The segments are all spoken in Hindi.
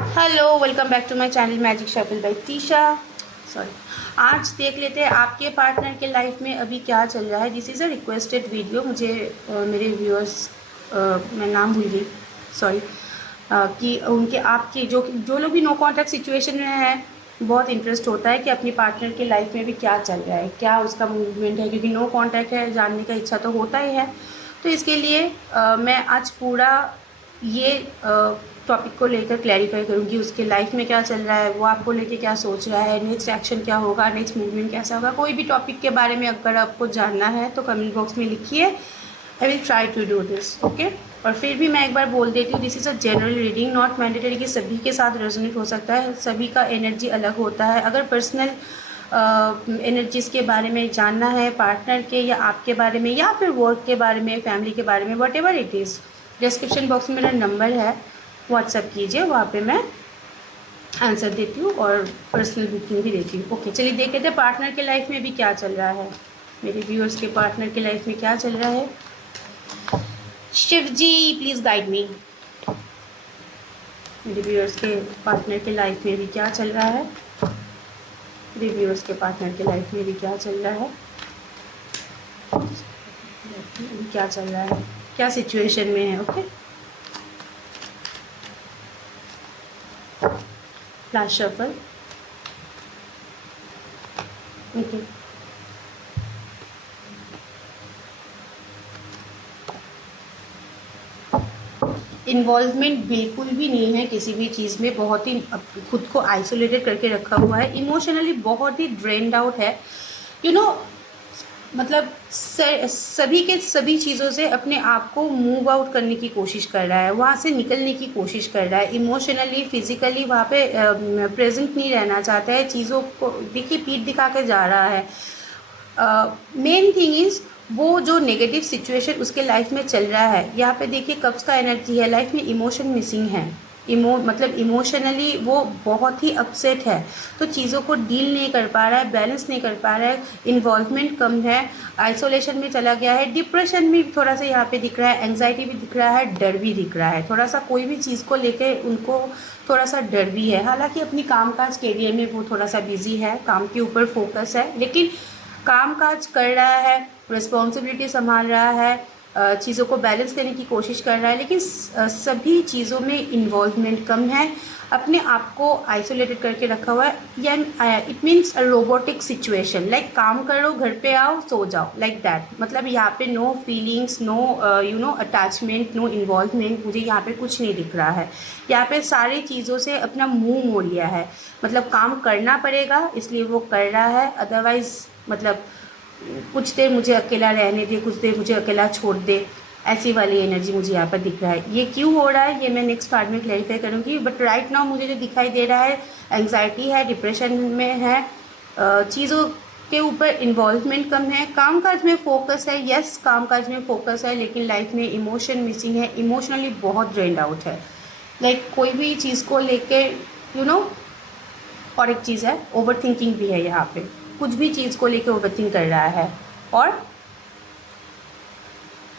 Hello, welcome back to my channel magic shuffle by Tisha. Sorry. आज देख लेते हैं आपके पार्टनर के लाइफ में अभी क्या चल रहा है। This is a requested video. मुझे मेरे व्यूअर्स, मैं नाम भूल गई, सॉरी, कि उनके आपके जो लोग भी नो कॉन्टैक्ट सिचुएशन में हैं, बहुत इंटरेस्ट होता है कि अपनी पार्टनर के लाइफ में भी क्या चल रहा है, क्या उसका मूवमेंट है, क्योंकि नो कॉन्टैक्ट है, जानने का इच्छा तो होता ही है। तो इसके लिए मैं आज पूरा ये टॉपिक को लेकर क्लैरिफाई करूँगी, उसके लाइफ में क्या चल रहा है, वो आपको लेके क्या सोच रहा है, नेक्स्ट एक्शन क्या होगा, नेक्स्ट मूवमेंट कैसा होगा। कोई भी टॉपिक के बारे में अगर आपको जानना है तो कमेंट बॉक्स में लिखिए। I will try to do this, okay. और फिर भी मैं एक बार बोल देती हूँ, this is a general reading, not mandatory कि सभी के साथ रेजोनेट हो सकता है। सभी का एनर्जी अलग होता है। अगर पर्सनल एनर्जीज़ के बारे में जानना है, पार्टनर के या आपके बारे में, या फिर वर्क के बारे में, फैमिली के बारे में, what ever it is, description box में मेरा नंबर है, व्हाट्सएप कीजिए, वहाँ पे मैं आंसर देती हूँ और पर्सनल बुकिंग भी देती हूँ। ओके, चलिए देख लेते हैं पार्टनर के लाइफ में भी क्या चल रहा है, मेरे व्यूअर्स के पार्टनर के लाइफ में क्या चल रहा है। शिव जी प्लीज़ गाइड मी। मेरे व्यूअर्स के पार्टनर के लाइफ में भी क्या चल रहा है, मेरे व्यूअर्स के पार्टनर के लाइफ में भी क्या चल रहा है, क्या चल रहा है, क्या सिचुएशन में है। Okay, last shuffle. Okay, involvement बिल्कुल भी नहीं है किसी भी चीज़ में, बहुत ही खुद को आइसोलेटेड करके रखा हुआ है, इमोशनली बहुत ही ड्रेन्ड आउट है। यू नो, मतलब सभी के सभी चीज़ों से अपने आप को मूव आउट करने की कोशिश कर रहा है, वहाँ से निकलने की कोशिश कर रहा है, इमोशनली फिजिकली वहाँ पे प्रेजेंट नहीं रहना चाहता है। चीज़ों को देखिए, पीठ दिखा के जा रहा है। मेन थिंग इज़, वो जो नेगेटिव सिचुएशन उसके लाइफ में चल रहा है, यहाँ पे देखिए कब्ज़ का एनर्जी है, लाइफ में इमोशन मिसिंग है। मतलब इमोशनली वो बहुत ही अपसेट है, तो चीज़ों को डील नहीं कर पा रहा है, बैलेंस नहीं कर पा रहा है, इन्वॉल्वमेंट कम है, आइसोलेशन में चला गया है, डिप्रेशन भी थोड़ा सा यहाँ पे दिख रहा है, एंग्जाइटी भी दिख रहा है, डर भी दिख रहा है, थोड़ा सा कोई भी चीज़ को लेके उनको थोड़ा सा डर भी है। हालांकि अपनी कामकाज कैरियर में वो थोड़ा सा बिजी है, काम के ऊपर फोकस है, लेकिन काम काज कर रहा है, रिस्पॉन्सिबिलिटी संभाल रहा है, चीज़ों को बैलेंस करने की कोशिश कर रहा है, लेकिन सभी चीज़ों में इन्वॉल्वमेंट कम है, अपने आप को आइसोलेटेड करके रखा हुआ है। या it means a robotic situation, like काम करो, घर पे आओ, सो जाओ, लाइक दैट। मतलब यहाँ पे no feelings, no attachment, no involvement, मुझे यहाँ पे कुछ नहीं दिख रहा है। यहाँ पे सारी चीज़ों से अपना मुंह मोड़ लिया है, मतलब काम करना पड़ेगा इसलिए वो कर रहा है, अदरवाइज़ मतलब कुछ देर मुझे अकेला रहने दे, कुछ देर मुझे अकेला छोड़ दे, ऐसी वाली एनर्जी मुझे यहाँ पर दिख रहा है। ये क्यों हो रहा है ये मैं नेक्स्ट कार्ड में क्लैरिफाई करूँगी, बट राइट नाउ मुझे जो दिखाई दे रहा है, एंग्जाइटी है, डिप्रेशन में है, चीज़ों के ऊपर इन्वॉल्वमेंट कम है, कामकाज में फोकस है, यस कामकाज में फोकस है, लेकिन लाइफ में इमोशन मिसिंग है, इमोशनली बहुत ड्रेन्ड आउट है। लाइक कोई भी चीज़ को लेके यू नो, और एक चीज़ है ओवर थिंकिंग भी है, यहाँ पे कुछ भी चीज़ को लेकर ओवर थिंक कर रहा है, और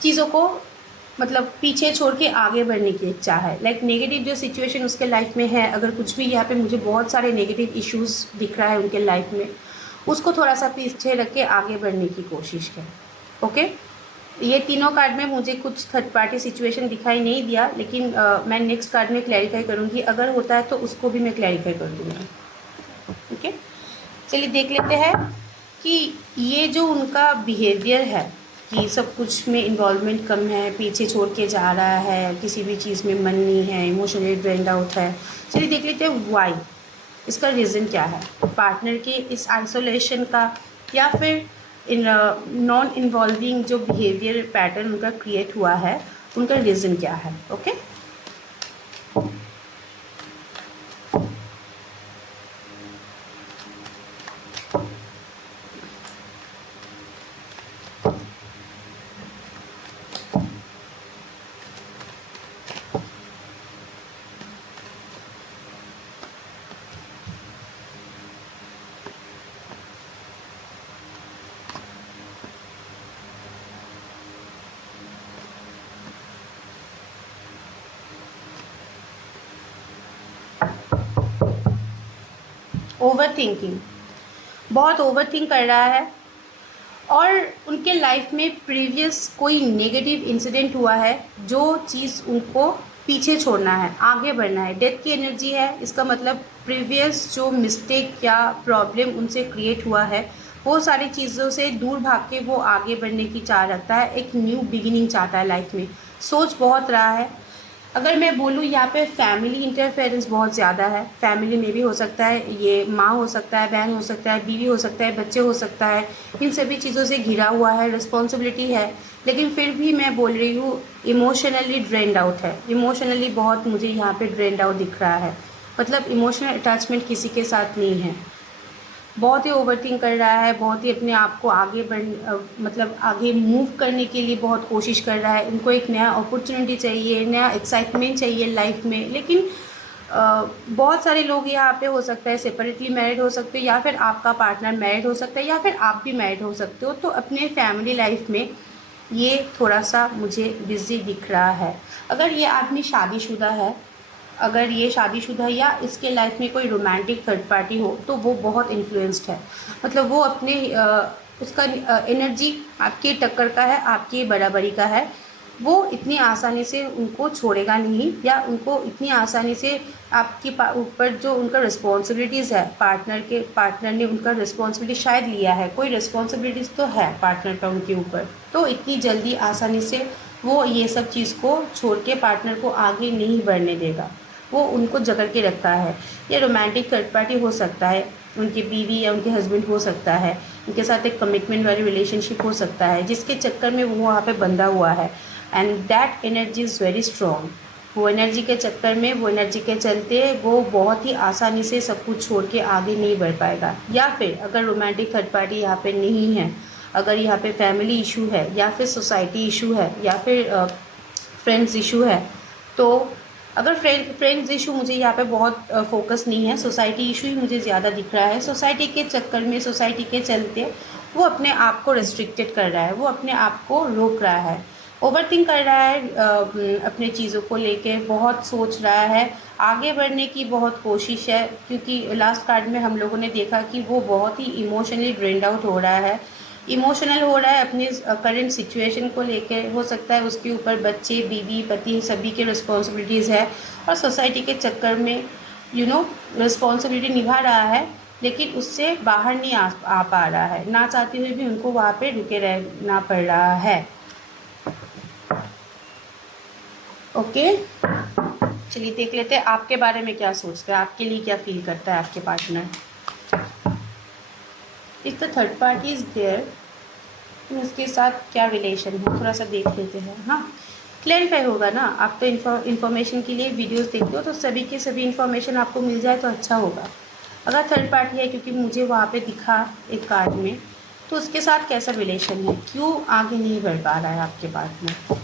चीज़ों को मतलब पीछे छोड़ के आगे बढ़ने की इच्छा है। लाइक नेगेटिव जो सिचुएशन उसके लाइफ में है, अगर कुछ भी, यहाँ पे मुझे बहुत सारे नेगेटिव इश्यूज दिख रहा है उनके लाइफ में, उसको थोड़ा सा पीछे रख के आगे बढ़ने की कोशिश है। ओके, ये तीनों कार्ड में मुझे कुछ थर्ड पार्टी सिचुएशन दिखाई नहीं दिया, लेकिन मैं नेक्स्ट कार्ड में क्लैरिफाई करूँगी, अगर होता है तो उसको भी मैं क्लैरिफाई कर दूँगी। ओके, चलिए देख लेते हैं कि ये जो उनका बिहेवियर है, कि सब कुछ में इन्वॉल्वमेंट कम है, पीछे छोड़ के जा रहा है, किसी भी चीज़ में मन नहीं है, इमोशनली ड्रेन्ड आउट है। चलिए देख लेते हैं वाई, इसका रीज़न क्या है पार्टनर के इस आइसोलेशन का, या फिर इन नॉन इन्वॉल्विंग जो बिहेवियर पैटर्न उनका क्रिएट हुआ है, उनका रीज़न क्या है। ओके, ओवरथिंकिंग, बहुत ओवरथिंक कर रहा है और उनके लाइफ में प्रीवियस कोई नेगेटिव इंसिडेंट हुआ है जो चीज़ उनको पीछे छोड़ना है, आगे बढ़ना है। डेथ की एनर्जी है, इसका मतलब प्रीवियस जो मिस्टेक या प्रॉब्लम उनसे क्रिएट हुआ है वो सारी चीज़ों से दूर भाग के वो आगे बढ़ने की चाह रखता है, एक न्यू बिगिनिंग चाहता है लाइफ में, सोच बहुत रहा है। अगर मैं बोलूँ यहाँ पे फैमिली इंटरफेरेंस बहुत ज़्यादा है। फैमिली में भी हो सकता है, ये माँ हो सकता है, बहन हो सकता है, बीवी हो सकता है, बच्चे हो सकता है, इन सभी चीज़ों से घिरा हुआ है, रिस्पॉन्सिबिलिटी है। लेकिन फिर भी मैं बोल रही हूँ इमोशनली ड्रेन्ड आउट है, इमोशनली बहुत मुझे यहाँ पे ड्रेन्ड आउट दिख रहा है। मतलब इमोशनल अटैचमेंट किसी के साथ नहीं है, बहुत ही ओवरथिंक कर रहा है, बहुत ही अपने आप को आगे मतलब आगे मूव करने के लिए बहुत कोशिश कर रहा है। उनको एक नया अपॉर्चुनिटी चाहिए, नया एक्साइटमेंट चाहिए लाइफ में। लेकिन बहुत सारे लोग यहाँ पे हो सकता है सेपरेटली मैरिड हो सकते हो, या फिर आपका पार्टनर मैरिड हो सकता है, या फिर आप भी मैरिड हो सकते हो। तो अपने फैमिली लाइफ में ये थोड़ा सा मुझे बिज़ी दिख रहा है। अगर ये आदमी शादीशुदा है, अगर ये शादीशुदा है या इसके लाइफ में कोई रोमांटिक थर्ड पार्टी हो, तो वो बहुत इन्फ्लुएंस्ड है। मतलब वो अपने उसका एनर्जी आपकी टक्कर का है, आपकी बराबरी का है। वो इतनी आसानी से उनको छोड़ेगा नहीं, या उनको इतनी आसानी से आपके ऊपर जो उनका रिस्पॉन्सिबिलिटीज़ है, पार्टनर ने उनका रिस्पॉन्सिबिलिटी शायद लिया है, कोई रिस्पॉन्सिबिलिटीज़ तो है पार्टनर का उनके ऊपर, तो इतनी जल्दी आसानी से वो ये सब चीज़ को छोड़ के पार्टनर को आगे नहीं बढ़ने देगा। वो उनको जकड़ के रखता है। ये रोमांटिक थर्ड पार्टी हो सकता है, उनकी बीवी या उनके हस्बैंड हो सकता है, उनके साथ एक कमिटमेंट वाली रिलेशनशिप हो सकता है, जिसके चक्कर में वो वहाँ पे बंधा हुआ है। And that energy is very strong. वो एनर्जी के चक्कर में, वो एनर्जी के चलते वो बहुत ही आसानी से सब कुछ छोड़ के आगे नहीं बढ़ पाएगा। या फिर अगर रोमांटिक थर्ड पार्टी यहाँ पे नहीं है, अगर यहाँ पे फैमिली इशू है, या फिर सोसाइटी इशू है, या फिर फ्रेंड्स इशू है, तो अगर फ्रेंड्स इशू मुझे यहाँ पे बहुत फोकस नहीं है, सोसाइटी इशू ही मुझे ज़्यादा दिख रहा है। सोसाइटी के चक्कर में, सोसाइटी के चलते वो अपने आप को रिस्ट्रिक्टेड कर रहा है, वो अपने आप को रोक रहा है, ओवरथिंक कर रहा है, अपने चीज़ों को लेके बहुत सोच रहा है, आगे बढ़ने की बहुत कोशिश है। क्योंकि लास्ट कार्ड में हम लोगों ने देखा कि वो बहुत ही इमोशनली ड्रेन्ड आउट हो रहा है, इमोशनल हो रहा है अपनी करंट सिचुएशन को लेकर। हो सकता है उसके ऊपर बच्चे, बीवी, पति सभी के रिस्पॉन्सिबिलिटीज़ है, और सोसाइटी के चक्कर में रिस्पॉन्सिबिलिटी निभा रहा है, लेकिन उससे बाहर नहीं आ पा रहा है। ना चाहते हुए भी उनको वहाँ पे रुके रहना पड़ रहा है। ओके, चलिए देख लेते हैं आपके बारे में क्या सोचते हैं, आपके लिए क्या फील करता है आपके partner. If the third party is there, तो उसके साथ क्या रिलेशन है थोड़ा सा देख लेते हैं। हाँ, क्लैरिफाई होगा ना। आप तो इन्फॉर्मेशन के लिए वीडियोस देखते हो, तो सभी के सभी इन्फॉर्मेशन आपको मिल जाए तो अच्छा होगा। अगर थर्ड पार्टी है, क्योंकि मुझे वहाँ पे दिखा एक कार्ड में, तो उसके साथ कैसा रिलेशन है, क्यों आगे नहीं बढ़ पा रहा है आपके पार्टनर।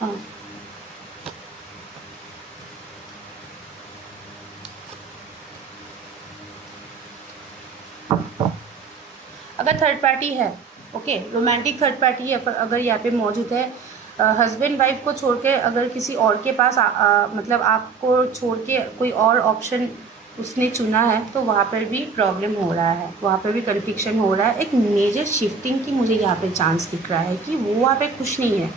हाँ, अगर थर्ड पार्टी है, ओके, रोमांटिक थर्ड पार्टी है, अगर यहाँ पे मौजूद है, हस्बैंड वाइफ को छोड़ के अगर किसी और के पास मतलब आपको छोड़ के कोई और ऑप्शन उसने चुना है, तो वहाँ पर भी प्रॉब्लम हो रहा है, वहाँ पर भी कन्फ्लिक्शन हो रहा है। एक मेजर शिफ्टिंग की मुझे यहाँ पे चांस दिख रहा है कि वो वहाँ पे खुश नहीं है,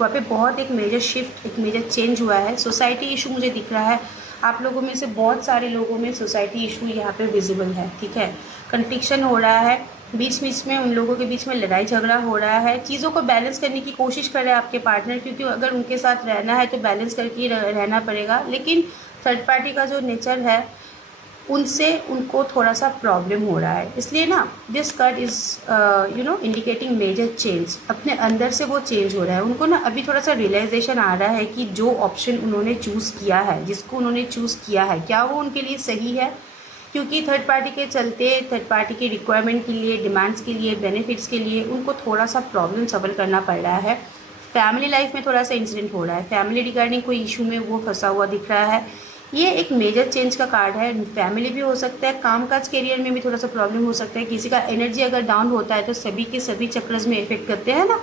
वहाँ पे बहुत एक मेजर शिफ्ट, एक मेजर चेंज हुआ है। सोसाइटी इशू मुझे दिख रहा है, आप लोगों में से बहुत सारे लोगों में सोसाइटी इशू यहाँ पे विजिबल है, ठीक है। कन्फ्लिक्शन हो रहा है, बीच बीच में उन लोगों के बीच में लड़ाई झगड़ा हो रहा है। चीज़ों को बैलेंस करने की कोशिश कर रहे हैं आपके पार्टनर, क्योंकि अगर उनके साथ रहना है तो बैलेंस करके रहना पड़ेगा। लेकिन थर्ड पार्टी का जो नेचर है, उनसे उनको थोड़ा सा प्रॉब्लम हो रहा है। इसलिए ना this card is indicating major change. अपने अंदर से वो चेंज हो रहा है, उनको ना अभी थोड़ा सा रियलाइजेशन आ रहा है कि जो ऑप्शन उन्होंने चूज़ किया है, जिसको उन्होंने चूज़ किया है, क्या वो उनके लिए सही है। क्योंकि थर्ड पार्टी के चलते, थर्ड पार्टी के रिक्वायरमेंट के लिए, डिमांड्स के लिए, बेनिफिट्स के लिए उनको थोड़ा सा प्रॉब्लम सफर करना पड़ रहा है। फैमिली लाइफ में थोड़ा सा इंसिडेंट हो रहा है, फैमिली रिगार्डिंग कोई इशू में वो फंसा हुआ दिख रहा है, ये एक मेजर चेंज का कार्ड है। फैमिली भी हो सकता है, कामकाज करियर में भी थोड़ा सा प्रॉब्लम हो सकता है। किसी का एनर्जी अगर डाउन होता है तो सभी के सभी चक्रस में इफेक्ट करते हैं ना,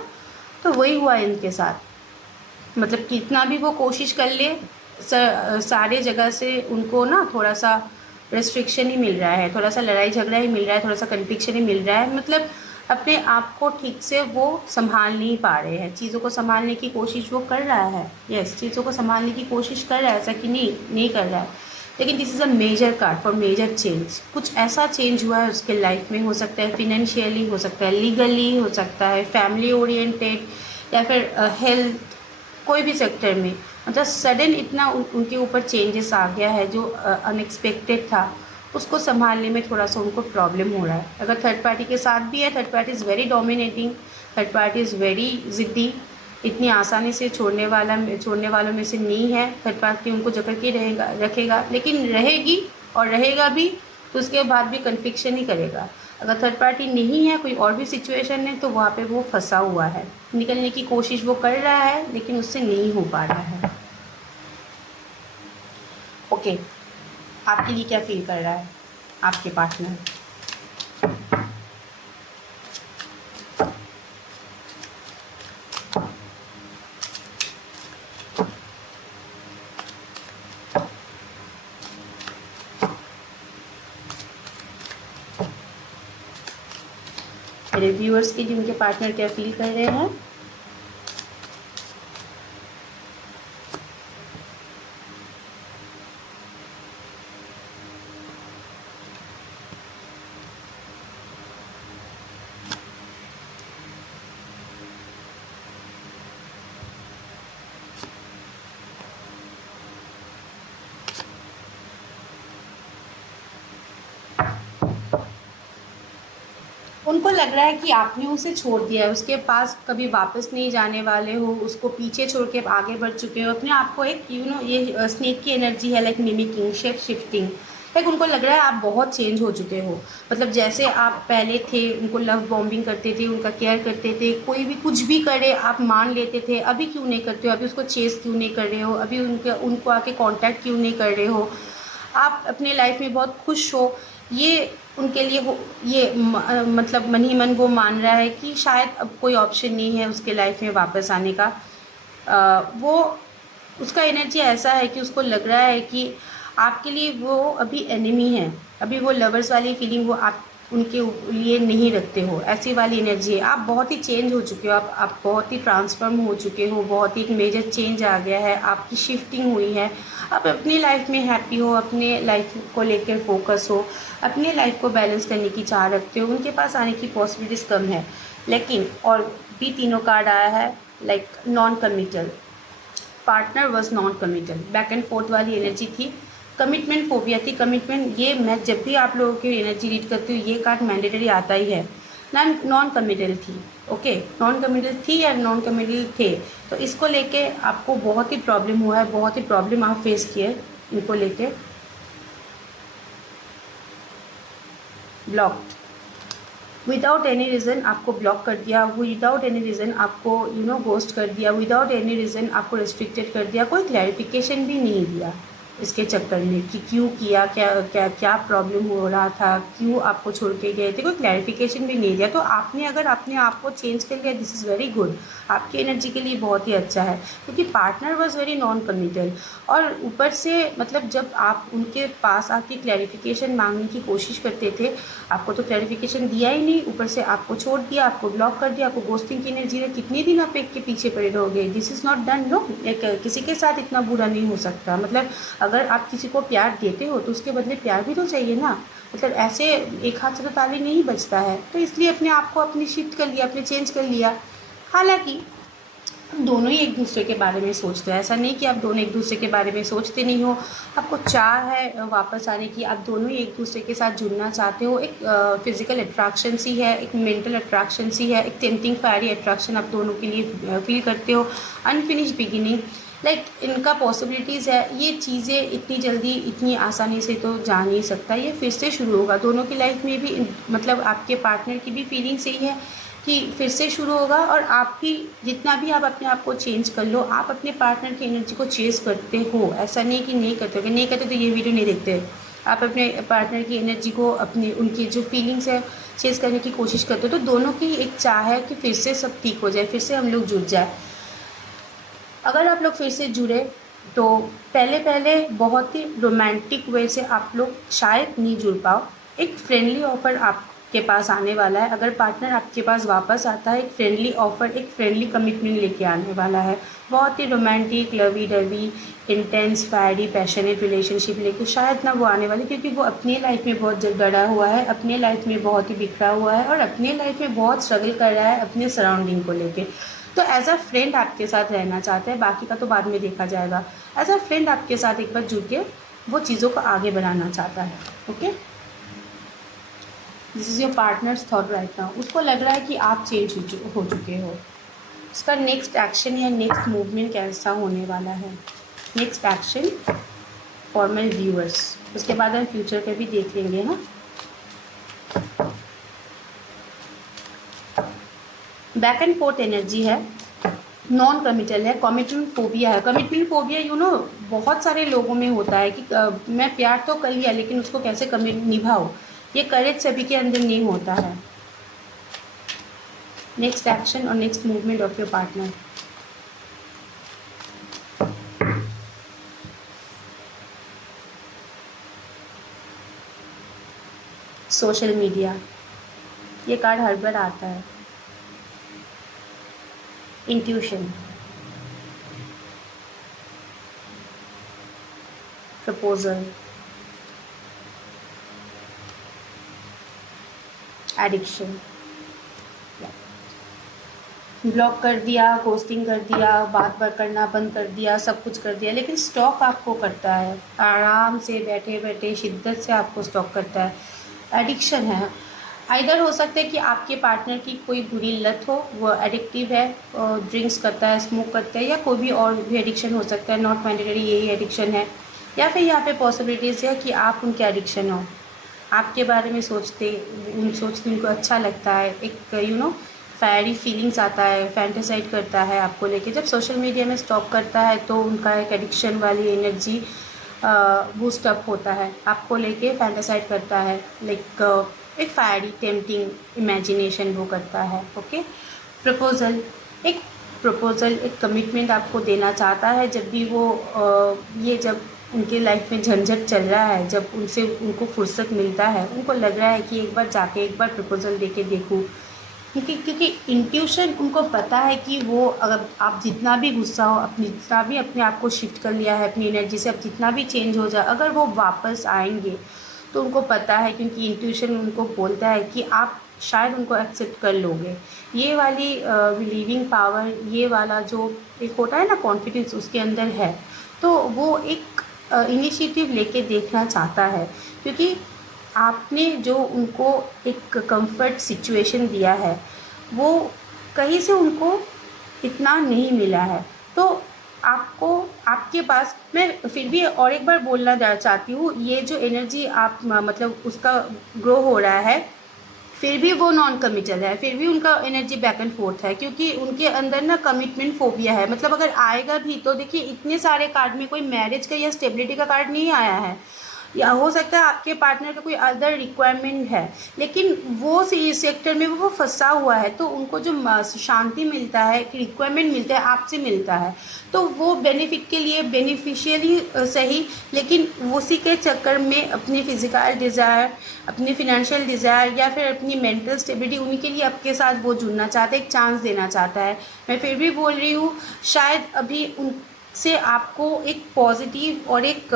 तो वही हुआ इनके साथ। मतलब कितना भी वो कोशिश कर ले, सारे जगह से उनको ना थोड़ा सा रेस्ट्रिक्शन ही मिल रहा है, थोड़ा सा लड़ाई झगड़ा ही मिल रहा है, थोड़ा सा कन्फ्लिक्शन ही मिल रहा है। मतलब अपने आप को ठीक से वो संभाल नहीं पा रहे हैं। चीज़ों को संभालने की कोशिश वो कर रहा है, यस, चीज़ों को संभालने की कोशिश कर रहा है, ऐसा कि नहीं कर रहा है। लेकिन this is a major card for major change. कुछ ऐसा चेंज हुआ है उसके लाइफ में, हो सकता है फिनेंशियली, हो सकता है लीगली, हो सकता है फैमिली ओरिएंटेड, या फिर हेल्थ, कोई भी सेक्टर में। मतलब सडन इतना उनके ऊपर चेंजेस आ गया है जो अनएक्सपेक्टेड था। उसको संभालने में थोड़ा सा उनको प्रॉब्लम हो रहा है। अगर थर्ड पार्टी के साथ भी है, third party is very dominating, third party is very ज़िद्दी, इतनी आसानी से छोड़ने वालों में से नहीं है। थर्ड पार्टी उनको जकड़ के रखेगा, लेकिन रहेगी और रहेगा भी, तो उसके बाद भी कन्फ्लिक्शन ही करेगा। अगर थर्ड पार्टी नहीं है, कोई और भी सिचुएशन है, तो वहाँ पे वो फंसा हुआ है। निकलने की कोशिश वो कर रहा है, लेकिन उससे नहीं हो पा रहा है। ओके, आपके लिए क्या फील कर रहा है आपके पार्टनर? मेरे व्यूअर्स के लिए उनके पार्टनर क्या फील कर रहे हैं? उनको लग रहा है कि आपने उसे छोड़ दिया है, उसके पास कभी वापस नहीं जाने वाले हो, उसको पीछे छोड़ के आगे बढ़ चुके हो अपने आप को। एक ये स्नेक की एनर्जी है, like mimicking, shape shifting. Like उनको लग रहा है आप बहुत चेंज हो चुके हो। मतलब जैसे आप पहले थे, उनको लव बॉम्बिंग करते थे, उनका केयर करते थे, कोई भी कुछ भी करे आप मान लेते थे, अभी क्यों नहीं करते हो? अभी उसको चेस क्यों नहीं कर रहे हो? अभी उनको आके कांटेक्ट क्यों नहीं कर रहे हो? आप अपने लाइफ में बहुत खुश हो, ये उनके लिए हो। ये मतलब मन ही मन वो मान रहा है कि शायद अब कोई ऑप्शन नहीं है उसके लाइफ में वापस आने का। वो, उसका एनर्जी ऐसा है कि उसको लग रहा है कि आपके लिए वो अभी एनिमी है। अभी वो लवर्स वाली फीलिंग वो आप उनके लिए नहीं रखते हो, ऐसी वाली एनर्जी है। आप बहुत ही चेंज हो चुके हो, आप बहुत ही ट्रांसफॉर्म हो चुके हो, बहुत ही एक मेजर चेंज आ गया है, आपकी शिफ्टिंग हुई है। आप अपनी लाइफ में हैप्पी हो, अपने लाइफ को लेकर फोकस हो, अपने लाइफ को बैलेंस करने की चाह रखते हो। उनके पास आने की पॉसिबिलिटीज़ कम है। लेकिन और भी तीनों कार्ड आया है, like non committal, partner was non committal, back and fourth वाली एनर्जी थी, कमिटमेंट फोबिया थी। कमिटमेंट, ये मैं जब भी आप लोगों की एनर्जी रीड करती हूँ ये कार्ड मैंडेटरी आता ही है। नॉन कमिटल थी, ओके, नॉन कमिटल थी या नॉन कमिटल थे, तो इसको लेके आपको बहुत ही प्रॉब्लम हुआ है, बहुत ही प्रॉब्लम आप फेस किए इनको लेके। ब्लॉक, विदाउट एनी रीज़न आपको ब्लॉक कर दिया, विदाउट एनी रीज़न आपको गोस्ट कर दिया, विदाउट एनी रीज़न आपको रिस्ट्रिक्टेड कर दिया, कोई क्लैरिफिकेशन भी नहीं दिया इसके चक्कर में कि क्यों किया, क्या क्या क्या प्रॉब्लम हो रहा था, क्यों आपको छोड़ के गए थे, कोई क्लैरिफिकेशन भी नहीं दिया। तो आपने अगर अपने आप को चेंज कर लिया, दिस इज़ वेरी गुड, आपकी एनर्जी के लिए बहुत ही अच्छा है, क्योंकि partner was very non committal. और ऊपर से मतलब जब आप उनके पास आके क्लैरिफिकेशन मांगने की कोशिश करते थे, आपको तो क्लैरिफिकेशन दिया ही नहीं, ऊपर से आपको छोड़ दिया, आपको ब्लॉक कर दिया, आपको गोस्टिंग की एनर्जी है। कितने दिन आप एक के पीछे पड़े रहोगे? This is not done, no. किसी के साथ इतना बुरा नहीं हो सकता। मतलब अगर आप किसी को प्यार देते हो तो उसके बदले प्यार भी तो चाहिए ना। मतलब ऐसे एक हाथ से तो ताली नहीं बजता है। तो इसलिए अपने आप को अपने शिफ्ट कर लिया, अपने चेंज कर लिया। हालांकि दोनों ही एक दूसरे के बारे में सोचते हैं, ऐसा नहीं कि आप दोनों एक दूसरे के बारे में सोचते नहीं हो। आपको चाह है वापस आने की, आप दोनों ही एक दूसरे के साथ जुड़ना चाहते हो। एक फिज़िकल अट्रैक्शन सी है, एक मेंटल अट्रैक्शन सी है, एक टेम्पटिंग फायरी अट्रैक्शन आप दोनों के लिए फील करते हो। अनफिनिश्ड बिगिनिंग, लाइक इनका पॉसिबिलिटीज़ है। ये चीज़ें इतनी जल्दी इतनी आसानी से तो जा नहीं सकता, ये फिर से शुरू होगा। दोनों की लाइफ में भी मतलब आपके पार्टनर की भी फीलिंग सही है कि फिर से शुरू होगा। और आप भी जितना भी आप अपने आप को चेंज कर लो, आप अपने पार्टनर की एनर्जी को चेज़ करते हो, ऐसा नहीं कि नहीं करते हो। नहीं करते तो ये वीडियो नहीं देखते। आप अपने पार्टनर की एनर्जी को, अपनी उनकी जो फीलिंग्स है चेज़ करने की कोशिश करते हो। तो दोनों की एक चाह है कि फिर से सब ठीक हो जाए, फिर से हम लोग जुड़ जाए। अगर आप लोग फिर से जुड़े तो पहले पहले बहुत ही रोमांटिक वे से आप लोग शायद नहीं जुड़ पाओ। एक फ्रेंडली ऑफ़र आपके पास आने वाला है। अगर पार्टनर आपके पास वापस आता है, एक फ्रेंडली ऑफ़र, एक फ्रेंडली कमिटमेंट लेके आने वाला है। बहुत ही romantic, lovey dovey, intense, fiery, passionate relationship लेके शायद ना वो आने वाली, क्योंकि वो अपनी लाइफ में बहुत गड़ा हुआ है, अपने लाइफ में बहुत ही बिखरा हुआ है और अपने लाइफ में बहुत स्ट्रगल कर रहा है अपने सराउंडिंग को लेके। तो एज अ फ्रेंड आपके साथ रहना चाहता है, बाकी का तो बाद में देखा जाएगा। एज अ फ्रेंड आपके साथ एक बार जुड़ के वो चीज़ों को आगे बढ़ाना चाहता है। Okay, this is your partners thought right now. उसको लग रहा है कि आप चेंज हो चुके हो। इसका नेक्स्ट एक्शन या नेक्स्ट मूवमेंट कैसा होने वाला है? Next action for my viewers, उसके बाद हम फ्यूचर के भी देख लेंगे ना। बैक एंड फोर्थ एनर्जी है, नॉन कमिटल है, कमिटमेंट फोबिया है। कमिटमेंट फोबिया बहुत सारे लोगों में होता है कि मैं प्यार तो कर लिया लेकिन उसको कैसे कमिट निभाऊँ, ये करेज सभी के अंदर नहीं होता है। नेक्स्ट एक्शन और next movement of your partner. Social media, ये कार्ड हर बार आता है। Intuition, proposal, addiction. ब्लॉक कर दिया, घोस्टिंग कर दिया, बात बात करना बंद कर दिया, सब कुछ कर दिया, लेकिन स्टॉक आपको करता है। आराम से बैठे बैठे शिद्दत से आपको स्टॉक करता है। एडिक्शन है। आइदर हो सकता है कि आपके पार्टनर की कोई बुरी लत हो, वो एडिक्टिव है, ड्रिंक्स करता है, स्मोक करता है, या कोई भी और भी एडिक्शन हो सकता है। नॉट मैंडेटरी यही एडिक्शन है। या फिर यहाँ पे पॉसिबिलिटीज़ है कि आप उनके एडिक्शन हो, आपके बारे में सोचते उनको अच्छा लगता है, एक फायरी फीलिंग्स आता है, फैंटेसाइड करता है आपको लेके। जब सोशल मीडिया में स्टॉक करता है तो उनका एक एडिक्शन वाली एनर्जी बूस्ट अप होता है, आपको लेके फैंटेसाइड करता है, लाइक एक फायरी टेम्पटिंग इमेजिनेशन वो करता है। ओके, प्रपोजल, एक कमिटमेंट आपको देना चाहता है। जब भी वो जब उनके लाइफ में झंझट चल रहा है, जब उनको फुर्सत मिलता है, उनको लग रहा है कि एक बार प्रपोजल दे के देखूँ, क्योंकि इंट्यूशन उनको पता है कि वो अगर आप जितना भी गुस्सा हो, जितना भी अपने आप को शिफ्ट कर लिया है अपनी एनर्जी से, अब जितना भी चेंज हो जाए, अगर वो वापस आएंगे तो उनको पता है, क्योंकि इंट्यूशन उनको बोलता है कि आप शायद उनको एक्सेप्ट कर लोगे। ये वाली बिलीविंग पावर, ये वाला जो एक होता है ना कॉन्फिडेंस, उसके अंदर है। तो वो एक इनिशिएटिव लेके देखना चाहता है, क्योंकि आपने जो उनको एक कंफर्ट सिचुएशन दिया है, वो कहीं से उनको इतना नहीं मिला है। तो आपको, आपके पास, मैं फिर भी और एक बार बोलना चाहती हूँ, ये जो एनर्जी आप मतलब उसका ग्रो हो रहा है, फिर भी वो नॉन कमिटल है, फिर भी उनका एनर्जी बैक एंड फोर्थ है, क्योंकि उनके अंदर ना कमिटमेंट फोबिया है। मतलब अगर आएगा भी तो देखिए, इतने सारे कार्ड में कोई मैरिज का या स्टेबिलिटी का कार्ड नहीं आया है। या हो सकता है आपके पार्टनर का कोई अदर रिक्वायरमेंट है, लेकिन वो सेक्टर में वो फंसा हुआ है, तो उनको जो शांति मिलता है, रिक्वायरमेंट मिलता है, आपसे मिलता है, तो वो बेनिफिट के लिए बेनिफिशियली सही, लेकिन उसी के चक्कर में अपनी फिजिकल डिज़ायर, अपनी फिनेंशियल डिज़ायर या फिर अपनी मेंटल स्टेबिलिटी, उनके लिए आपके साथ वो जुड़ना चाहता है, एक चांस देना चाहता है। मैं फिर भी बोल रही हूँ, शायद अभी से आपको एक पॉजिटिव और एक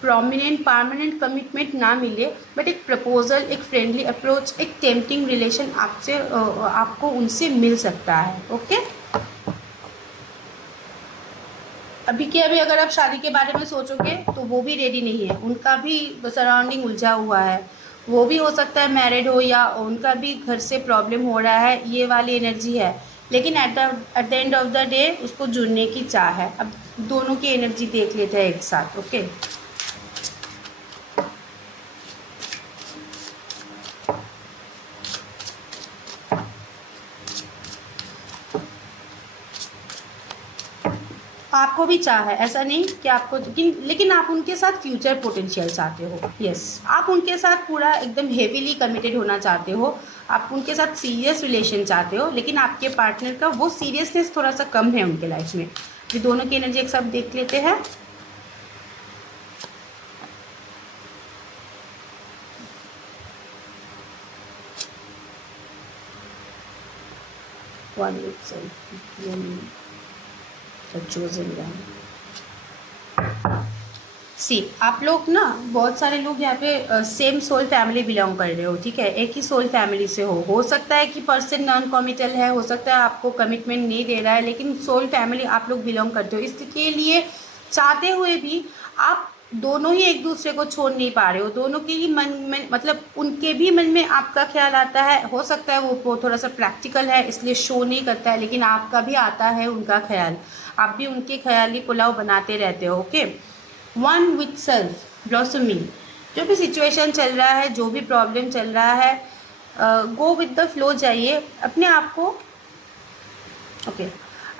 प्रोमिनेंट परमानेंट कमिटमेंट ना मिले, बट एक प्रपोजल, एक फ्रेंडली अप्रोच, एक टेम्पटिंग रिलेशन आपसे आपको उनसे मिल सकता है। ओके, अभी के अभी अगर आप शादी के बारे में सोचोगे तो वो भी रेडी नहीं है, उनका भी सराउंडिंग उलझा हुआ है, वो भी हो सकता है मैरिड हो, या उनका भी घर से प्रॉब्लम हो रहा है, ये वाली एनर्जी है। लेकिन at the end of the day उसको जुड़ने की चाह है। अब दोनों की एनर्जी देख लेते हैं एक साथ। ओके, आपको भी चाह है, ऐसा नहीं कि आपको, लेकिन आप उनके साथ फ्यूचर पोटेंशियल चाहते हो। यस, आप उनके साथ पूरा एकदम हेवीली कमिटेड होना चाहते हो, आप उनके साथ सीरियस रिलेशन चाहते हो, लेकिन आपके पार्टनर का वो सीरियसनेस थोड़ा सा कम है उनके लाइफ में। ये दोनों की एनर्जी एक साथ देख लेते हैं। One itself, the chosen one. सी, आप लोग ना, बहुत सारे लोग यहाँ पे सेम सोल फैमिली बिलोंग कर रहे हो, ठीक है, एक ही सोल फैमिली से हो सकता है कि पर्सन नॉन कमिटल है, हो सकता है आपको कमिटमेंट नहीं दे रहा है, लेकिन सोल फैमिली आप लोग बिलोंग करते हो। इसके लिए चाहते हुए भी आप दोनों ही एक दूसरे को छोड़ नहीं पा रहे हो। दोनों के ही मन में, मतलब उनके भी मन में आपका ख्याल आता है। हो सकता है वो थोड़ा सा प्रैक्टिकल है इसलिए शो नहीं करता है, लेकिन आपका भी आता है उनका ख्याल, आप भी उनके ख्याली पुलाव बनाते रहते हो। Okay, one with self blossoming. जो भी सिचुएशन चल रहा है, जो भी प्रॉब्लम चल रहा है, गो विद द फ्लो जाइए। अपने आप को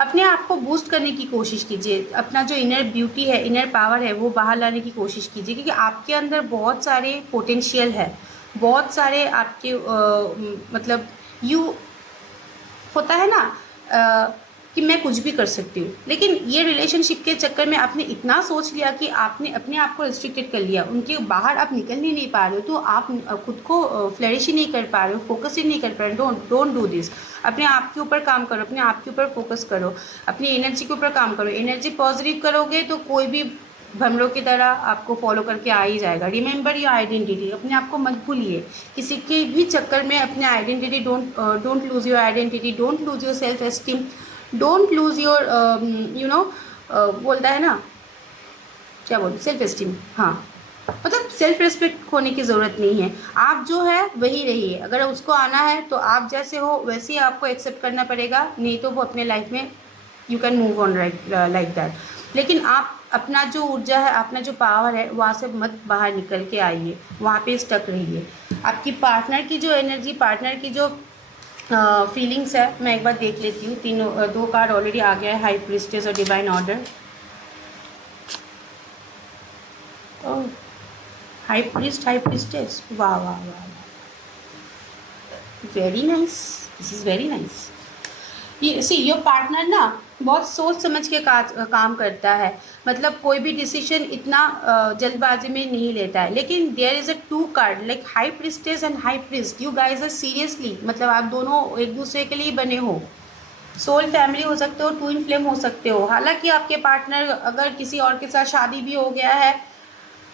अपने आप को बूस्ट करने की कोशिश कीजिए। अपना जो इनर ब्यूटी है, इनर पावर है, वो बाहर लाने की कोशिश कीजिए, क्योंकि आपके अंदर बहुत सारे पोटेंशियल है, बहुत सारे आपके मतलब यू होता है ना कि मैं कुछ भी कर सकती हूँ। लेकिन ये रिलेशनशिप के चक्कर में आपने इतना सोच लिया कि आपने अपने आप को रिस्ट्रिक्टेड कर लिया, उनके बाहर आप निकल ही नहीं पा रहे हो, तो आप खुद को फ्लरिश ही नहीं कर पा रहे हो, फोकस ही नहीं कर पा रहे हो। Don't do this. अपने आप के ऊपर काम करो, अपने आप के ऊपर फोकस करो, अपनी एनर्जी के ऊपर काम करो। एनर्जी पॉजिटिव करोगे तो कोई भी भमरों की तरह आपको फॉलो करके आ ही जाएगा। रिमेंबर योर आइडेंटिटी, अपने आप को मत भूलिए किसी के भी चक्कर में। अपने identity, don't lose your identity, don't lose your self esteem, don't lose your बोलता है ना, क्या बोलते, सेल्फ एस्टीम। हाँ, मतलब सेल्फ रिस्पेक्ट खोने की ज़रूरत नहीं है। आप जो है वही रहिए। अगर उसको आना है तो आप जैसे हो वैसे ही आपको एक्सेप्ट करना पड़ेगा, नहीं तो वो अपने लाइफ में you can move on like that. लेकिन आप अपना जो ऊर्जा है, अपना जो पावर है, वहाँ से मत बाहर निकल के आइए, वहाँ पे स्टक रहिए। आपकी पार्टनर की जो एनर्जी, पार्टनर की जो फीलिंग्स है, मैं एक बार देख लेती हूँ। दो कार्ड ऑलरेडी आ गया है, हाई प्रीस्टेस और डिवाइन ऑर्डर। हाई प्रीस्टेस, वाह वाह वाह, very nice, this is very nice. ये सी, योर पार्टनर ना बहुत सोच समझ के काम करता है, मतलब कोई भी डिसीजन इतना जल्दबाजी में नहीं लेता है। लेकिन there is a two card like high priestess and high priest, you guys are seriously, मतलब आप दोनों एक दूसरे के लिए बने हो। सोल फैमिली हो सकते हो, ट्विन फ्लेम हो सकते हो। हालांकि आपके पार्टनर अगर किसी और के साथ शादी भी हो गया है,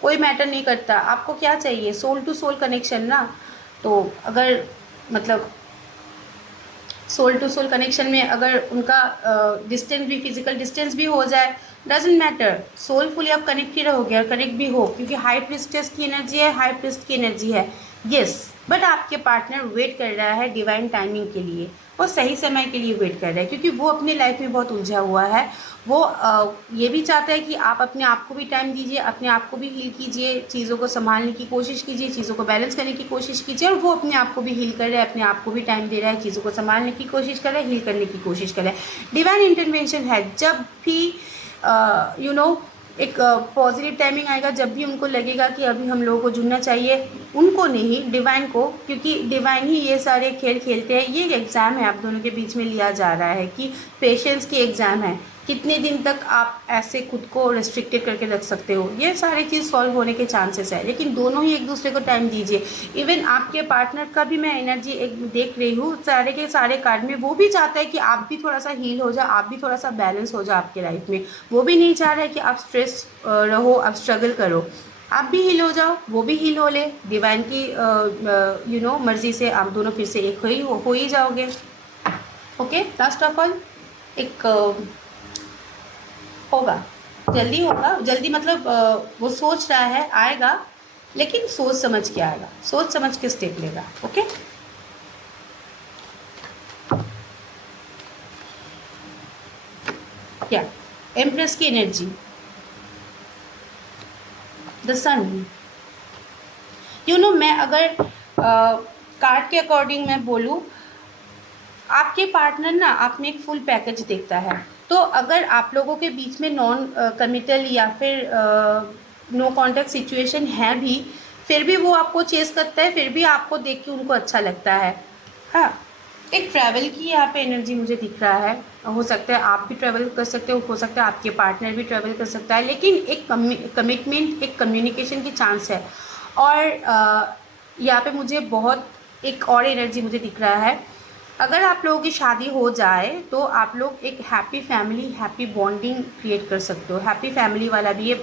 कोई मैटर नहीं करता। आपको क्या चाहिए, सोल टू सोल कनेक्शन ना। तो अगर मतलब सोल टू सोल कनेक्शन में अगर उनका डिस्टेंस भी, फिजिकल डिस्टेंस भी हो जाए, डजेंट मैटर, सोलफुली आप कनेक्ट ही रहोगे और कनेक्ट भी हो, क्योंकि हाई प्रीस्टेस की एनर्जी है, हाई प्रीस्ट की एनर्जी है। यस, बट आपके पार्टनर वेट कर रहा है डिवाइन टाइमिंग के लिए, वो सही समय के लिए वेट कर रहा है, क्योंकि वो अपनी लाइफ में बहुत उलझा हुआ है। वो ये भी चाहता है कि आप अपने आप को भी टाइम दीजिए, अपने आप को भी हील कीजिए, चीज़ों को संभालने की कोशिश कीजिए, चीज़ों को बैलेंस करने की कोशिश कीजिए। और वो अपने आप को भी हील कर रहा है, अपने आप को भी टाइम दे रहा है, चीज़ों को संभालने की कोशिश कर रहा है, हील करने की कोशिश कर रहा है। डिवाइन इंटरवेंशन है जब भी यू नो एक पॉजिटिव टाइमिंग आएगा, जब भी उनको लगेगा कि अभी हम लोगों को जुड़ना चाहिए, उनको नहीं, डिवाइन को, क्योंकि डिवाइन ही ये सारे खेल खेलते हैं। ये एग्ज़ाम है आप दोनों के बीच में लिया जा रहा है कि पेशेंस की एग्ज़ाम है, कितने दिन तक आप ऐसे खुद को रिस्ट्रिक्टेड करके रख सकते हो। ये सारी चीज़ सॉल्व होने के चांसेस है, लेकिन दोनों ही एक दूसरे को टाइम दीजिए। इवन आपके पार्टनर का भी मैं एनर्जी एक देख रही हूँ सारे के सारे कार्ड में, वो भी चाहता है कि आप भी थोड़ा सा हील हो जाए, आप भी थोड़ा सा बैलेंस हो जाए आपके लाइफ में। वो भी नहीं चाह रहा है कि आप स्ट्रेस रहो, आप स्ट्रगल करो। आप भी हील हो जाओ, वो भी हील हो ले, डिवाइन की मर्जी से आप दोनों फिर से एक हो ही जाओगे। ओके, लास्ट ऑफ ऑल एक होगा, जल्दी होगा, जल्दी मतलब वो सोच रहा है, आएगा, लेकिन सोच समझ के आएगा, सोच समझ के स्टेप लेगा। ओके, क्या एम्प्रेस की एनर्जी, द सन। मैं अगर कार्ड के अकॉर्डिंग मैं बोलूँ, आपके पार्टनर ना आप में एक फुल पैकेज देखता है। तो अगर आप लोगों के बीच में नॉन कमिटल या फिर नो कॉन्टैक्ट सिचुएशन है भी, फिर भी वो आपको चेस करता है, फिर भी आपको देख के उनको अच्छा लगता है। हाँ, एक ट्रैवल की यहाँ पे एनर्जी मुझे दिख रहा है। हो सकता है आप भी ट्रैवल कर सकते हो सकता है आपके पार्टनर भी ट्रैवल कर सकता है, लेकिन एक कमिटमेंट, एक कम्युनिकेशन की चांस है। और यहाँ पे मुझे बहुत एक और एनर्जी मुझे दिख रहा है। अगर आप लोगों की शादी हो जाए तो आप लोग एक happy family, happy bonding create कर सकते हो। हैप्पी फैमिली वाला भी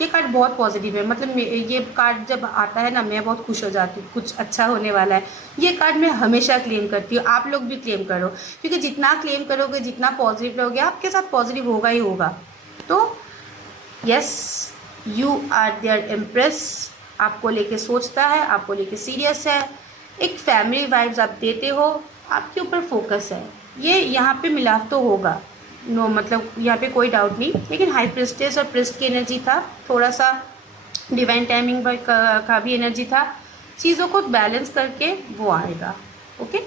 ये कार्ड बहुत पॉजिटिव है। मतलब ये कार्ड जब आता है ना, मैं बहुत खुश हो जाती हूँ, कुछ अच्छा होने वाला है। ये कार्ड मैं हमेशा क्लेम करती हूँ, आप लोग भी क्लेम करो, क्योंकि जितना क्लेम करोगे, जितना पॉजिटिव रहोगे, आपके साथ पॉजिटिव होगा ही होगा। तो yes, you are there empress, आपको लेके सोचता है, आपको लेके सीरियस है, एक फैमिली वाइब्स आप देते हो, आपके ऊपर फोकस है। ये यहाँ पे मिलाप तो होगा, नो मतलब यहाँ पे कोई डाउट नहीं। लेकिन हाई प्रिस्टेस और प्रिस्ट की एनर्जी था, थोड़ा सा डिवाइन टाइमिंग का भी एनर्जी था। चीज़ों को बैलेंस करके वो आएगा। ओके,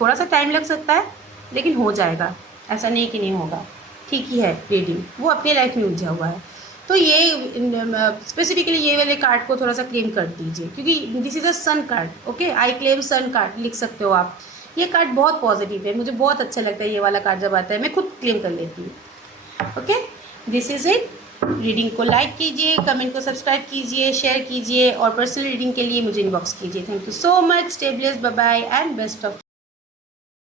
थोड़ा सा टाइम लग सकता है, लेकिन हो जाएगा, ऐसा नहीं कि नहीं होगा। ठीक ही है रीडिंग, वो अपनी लाइफ में उलझा हुआ है। तो ये स्पेसिफिकली ये वाले कार्ड को थोड़ा सा क्लेम कर दीजिए, क्योंकि this is a sun card. Okay, I claim sun card लिख सकते हो आप। ये कार्ड बहुत पॉजिटिव है, मुझे बहुत अच्छा लगता है ये वाला कार्ड जब आता है, मैं खुद क्लेम कर लेती हूँ। Okay, this is it. Reading को लाइक कीजिए, कमेंट को सब्सक्राइब कीजिए, शेयर कीजिए, और पर्सनल रीडिंग के लिए मुझे इनबॉक्स कीजिए। Thank you so much, stay blessed, bye bye and best of